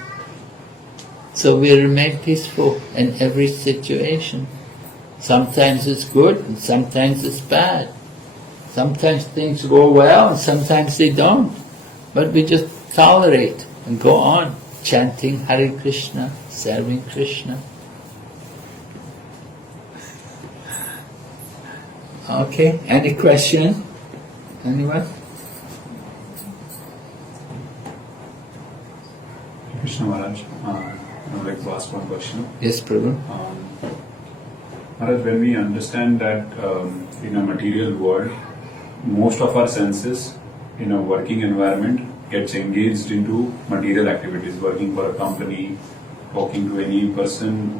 So we remain peaceful in every situation. Sometimes it's good and sometimes it's bad. Sometimes things go well and sometimes they don't. But we just tolerate and go on chanting Hare Krishna, serving Krishna. Okay, any question? Anyone? Krishna Maharaj, I would like to ask one question. Yes, Prabhu. Maharaj, when we understand that in a material world, most of our senses in a working environment gets engaged into material activities, working for a company, talking to any person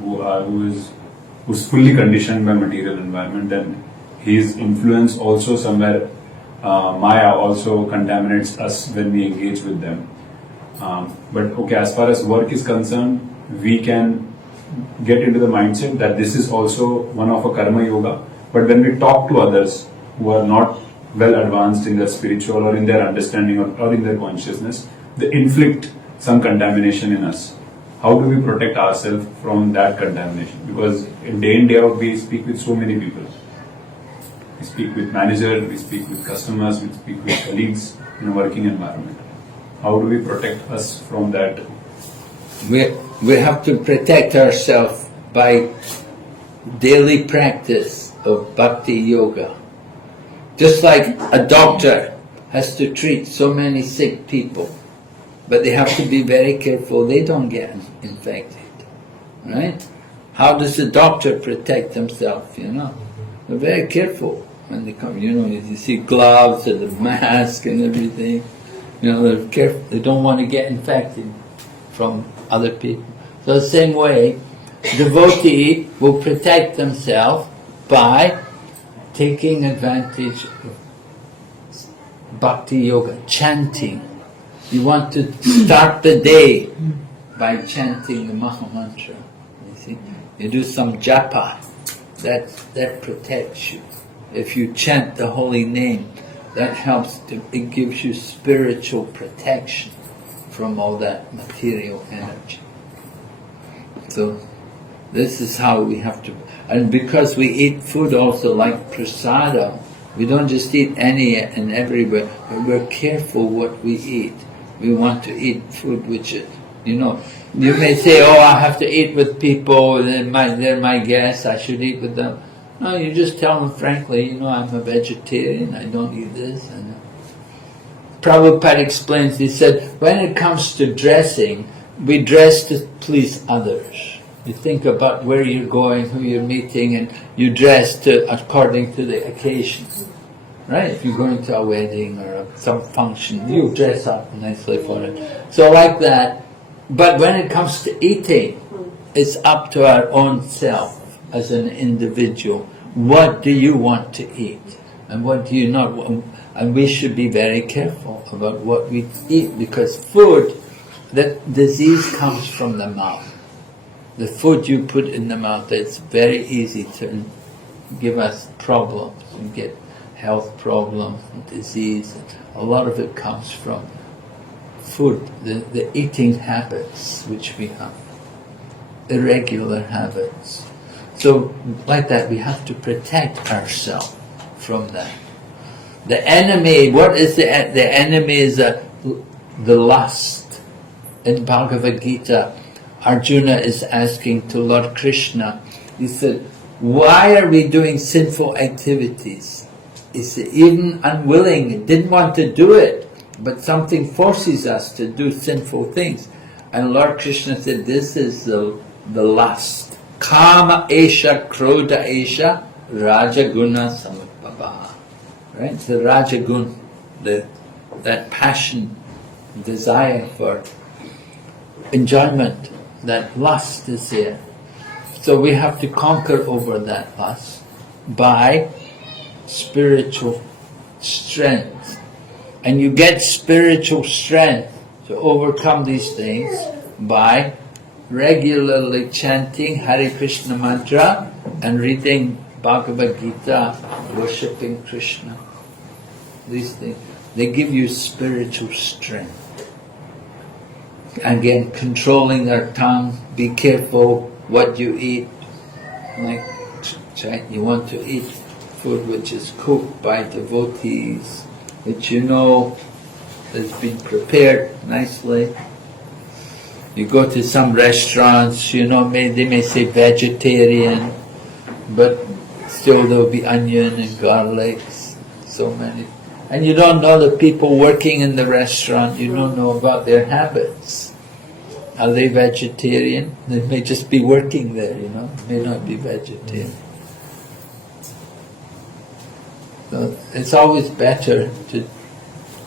who's fully conditioned by material environment, then his influence also somewhere, Maya also contaminates us when we engage with them. But okay, as far as work is concerned, we can get into the mindset that this is also one of a karma yoga. But when we talk to others who are not well advanced in their spiritual or in their understanding or in their consciousness, they inflict some contamination in us. How do we protect ourselves from that contamination? Because day in, day out, we speak with so many people. We speak with managers, we speak with customers, we speak with colleagues in a working environment. How do we protect us from that? We have to protect ourselves by daily practice of Bhakti Yoga. Just like a doctor has to treat so many sick people, but they have to be very careful they don't get infected, right? How does the doctor protect himself, They're very careful when they come, you see gloves and the mask and everything. They're careful, they don't want to get infected from other people. So the same way, devotee will protect themselves by taking advantage of Bhakti Yoga, chanting. You want to start the day by chanting the Maha Mantra. You see, you do some japa, that protects you. If you chant the holy name, that helps, it gives you spiritual protection from all that material energy. So this is how we have to, and because we eat food also like prasada, We don't just eat any and everywhere, but we're careful what we eat. We want to eat food which is, you may say, oh, I have to eat with people, they're my guests, I should eat with them. No, you just tell them frankly, I'm a vegetarian, I don't eat this. And Prabhupada explains, he said, when it comes to dressing, we dress to please others. You think about where you're going, who you're meeting, and you dress according to the occasion. Right? If you're going to a wedding or some function, you dress up nicely for it. So like that. But when it comes to eating, it's up to our own self as an individual. What do you want to eat? And what do you not want? And we should be very careful about what we eat, because food, that disease comes from the mouth. The food you put in the mouth, it's very easy to give us problems and get health problems and disease. A lot of it comes from food, the eating habits which we have, irregular habits. So like that, we have to protect ourselves from that. The enemy, what is the enemy? Is the lust. In Bhagavad Gita, Arjuna is asking to Lord Krishna, he said, why are we doing sinful activities? He said, even unwilling, didn't want to do it, but something forces us to do sinful things. And Lord Krishna said, this is the lust. Kama esha, krodha esha, rajaguna samutpavaha. Right? The rajagun, that passion, desire for enjoyment, that lust is there. So we have to conquer over that lust by spiritual strength. And you get spiritual strength to overcome these things by regularly chanting Hare Krishna mantra and reading Bhagavad Gita, worshipping Krishna. These things, they give you spiritual strength. Again, controlling our tongue, be careful what you eat. Like, you want to eat food which is cooked by devotees, which has been prepared nicely. You go to some restaurants, they may say vegetarian, but still there'll be onion and garlic, so many. And you don't know the people working in the restaurant, you don't know about their habits. Are they vegetarian? They may just be working there, may not be vegetarian. So it's always better to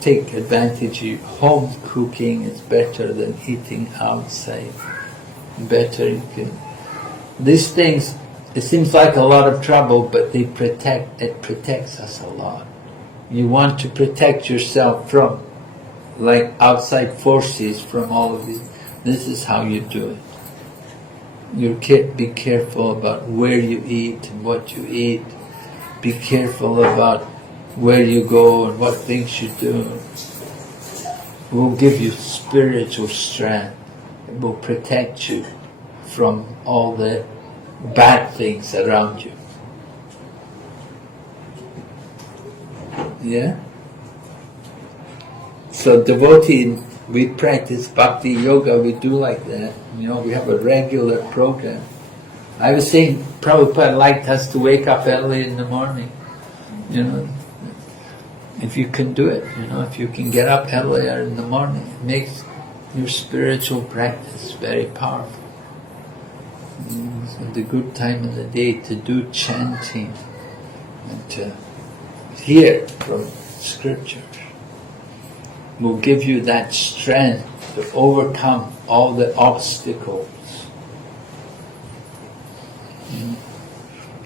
take advantage of home cooking. Is better than eating outside. These things, it seems like a lot of trouble, but it protects us a lot. You want to protect yourself from outside forces, from all of these. This is how you do it. You be careful about where you eat and what you eat. Be careful about where you go and what things you do. It will give you spiritual strength. It will protect you from all the bad things around you. Yeah? So devotee, we practice Bhakti Yoga, we do like that. We have a regular program. I was saying Prabhupada liked us to wake up early in the morning. If you can do it, if you can get up earlier in the morning, it makes your spiritual practice very powerful. It's a good time in the day to do chanting and to hear from scriptures. Will give you that strength to overcome all the obstacles.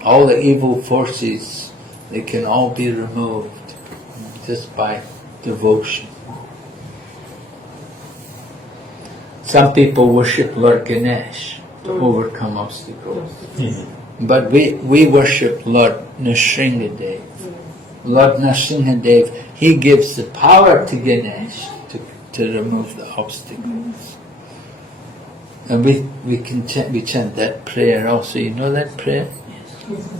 All the evil forces, they can all be removed just by devotion. Some people worship Lord Ganesh to overcome obstacles. But we worship Lord Nrsimhadev. Lord Nrsimhadev, he gives the power to Ganesh to remove the obstacles. And we chant that prayer also. You know that prayer?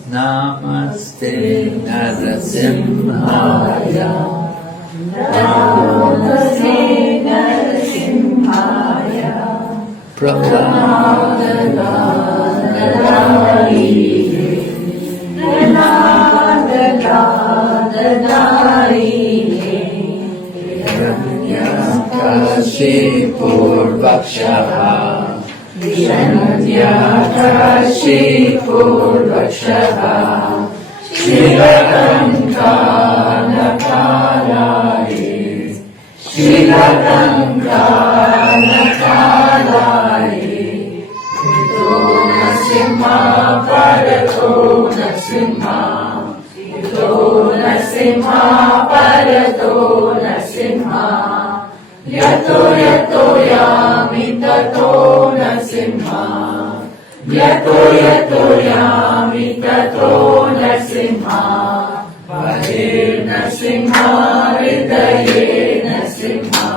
Namaste Narasimhaya. Namaste Narasimhaya. Hiranyakashipurvakshaha Hiranyakashipurvakshaha Shilakankanakalaye Shilakankanakalaye Ito Nasimha Parato Nasimha Ito Nasimha Parato Nasimha Yato yato yami tato Nasimha Yato yato yami tato Nasimha Hare Nasimha Hridaye Nasimha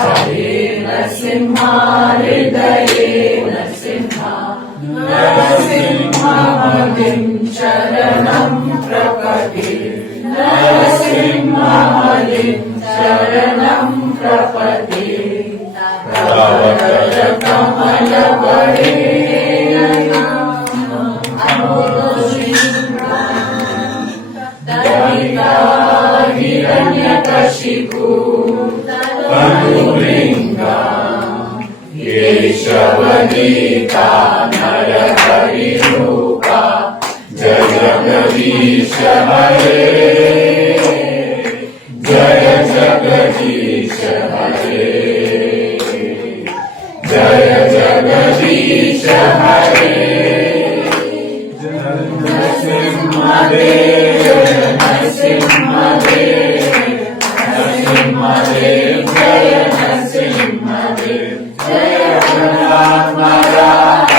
Hare Nasimha Hridaye Nasimha Narasimha Madim Sharanam Prapati Narasimha Madim Sharanam Prapati Pravakara Kamala Varena Dalita Hiranyakashipu Tanubringa Keshavadita Narahari Rupa Jaya Gadisha Hare Jaya Jagadisha Hare Jaya Jagadisha Hare Narasimha Narasimha Narasimha Jaya Narasimha Jaya Prahlad Maharaj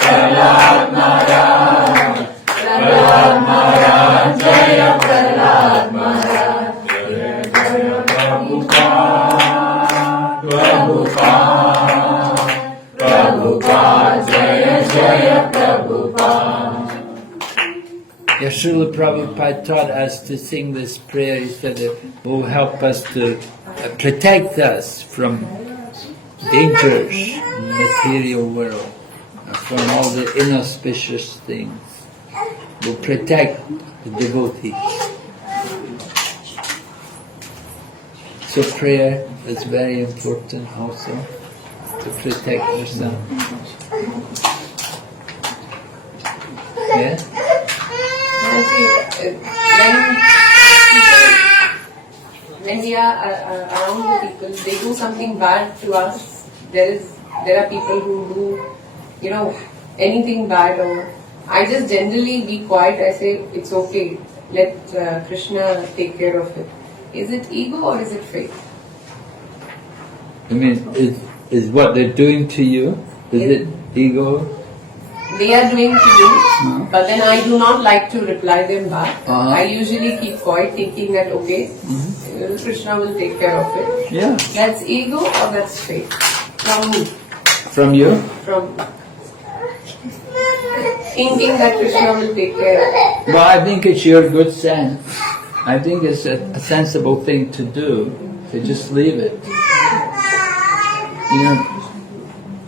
Prahlad Maharaj Prahlad Maharaj Jaya Prahlad Maharaj Prabhupada, Jaya Jaya Prabhupada. Srila Prabhupada taught us to sing this prayer. He said it will help us to protect us from dangers in the material world, from all the inauspicious things. Will protect the devotees. So prayer is very important also, to protect yourself. Yeah? When we are around the people, they do something bad to us. There are people who do, anything bad, or I just generally be quiet. I say it's okay. Let Krishna take care of it. Is it ego or is it faith? I mean, is what they're doing to you, is it ego? They are doing to you, but then I do not like to reply them back. I usually keep quiet, thinking that okay, Krishna will take care of it. Yeah. That's ego or that's faith? From who? From you? From thinking that Krishna will take care of it. Well, I think it's your good sense. I think it's a sensible thing to do, to just leave it.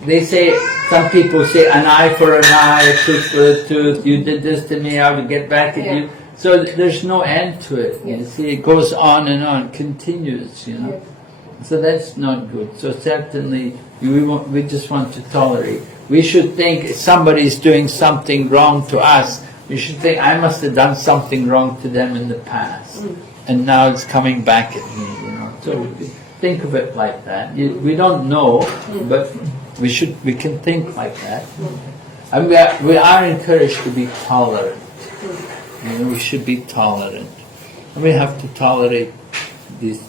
They say, some people say, an eye for an eye, a tooth for a tooth, you did this to me, I will get back at you. So there's no end to it. You see, it goes on, continues, So that's not good. So certainly, we just want to tolerate. We should think if somebody is doing something wrong to us, we should think, I must have done something wrong to them in the past. And now it's coming back at me, So think of it like that. We don't know, but we can think like that. And we are encouraged to be tolerant. We should be tolerant. And we have to tolerate these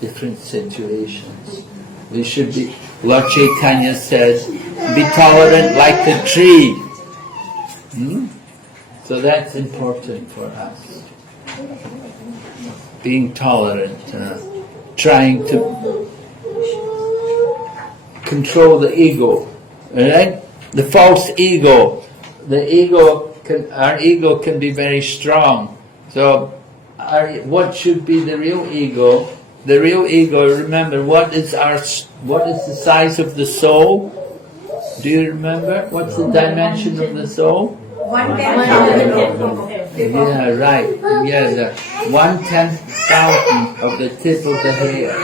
different situations. We should be, Lord Chaitanya says, be tolerant like the tree. So that's important for us. Being tolerant, trying to control the ego, right? The false ego. The ego our ego can be very strong. So, what should be the real ego? The real ego. Remember, what is the size of the soul? Do you remember? What's the dimension of the soul? 1/10. Yeah, right. Yeah, the 1/10,000th of the tip of the hair.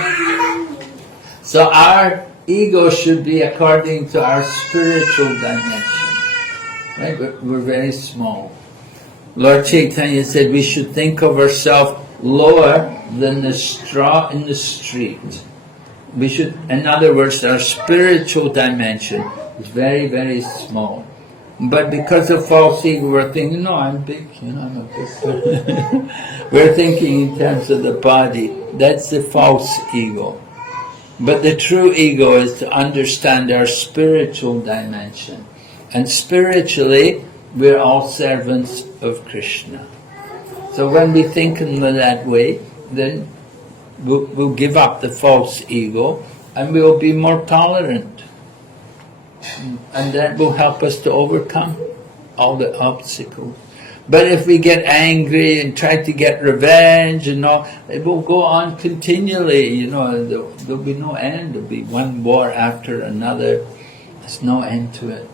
So our ego should be according to our spiritual dimension. Right? We're very small. Lord Chaitanya said we should think of ourselves lower than the straw in the street. We should, in other words, our spiritual dimension is very, very small. But because of false ego, we're thinking, no, I'm big, I'm a big person. We're thinking in terms of the body. That's the false ego. But the true ego is to understand our spiritual dimension. And spiritually, we're all servants of Krishna. So when we think in that way, then we'll give up the false ego and we'll be more tolerant. And that will help us to overcome all the obstacles. But if we get angry and try to get revenge and all, it will go on continually, there'll be no end. There'll be one war after another. There's no end to it.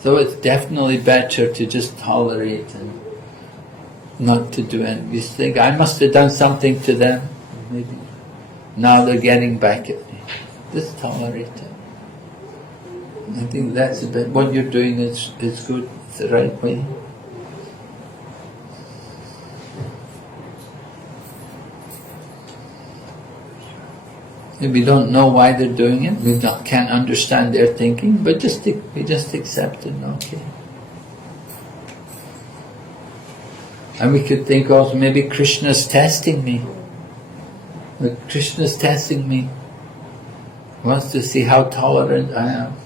So it's definitely better to just tolerate and not to do anything. You think, I must have done something to them. Maybe now they're getting back at me. Just tolerate it. I think that's a bit, what you're doing is good, it's the right way. If we don't know why they're doing it, we can't understand their thinking, but we just accept it, okay. And we could think also, maybe Krishna's testing me. But Krishna's testing me. Wants to see how tolerant I am.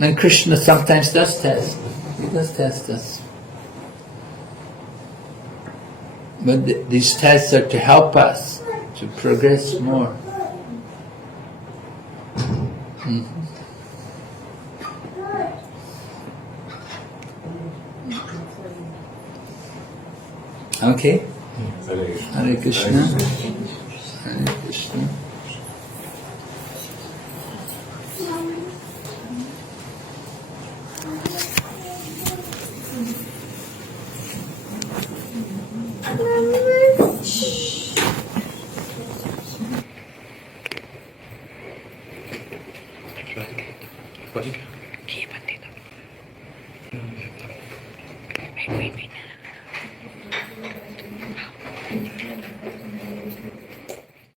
And Krishna sometimes does test. He does test us. But these tests are to help us to progress more. Okay? Hare Krishna. Hare Krishna. Vighna.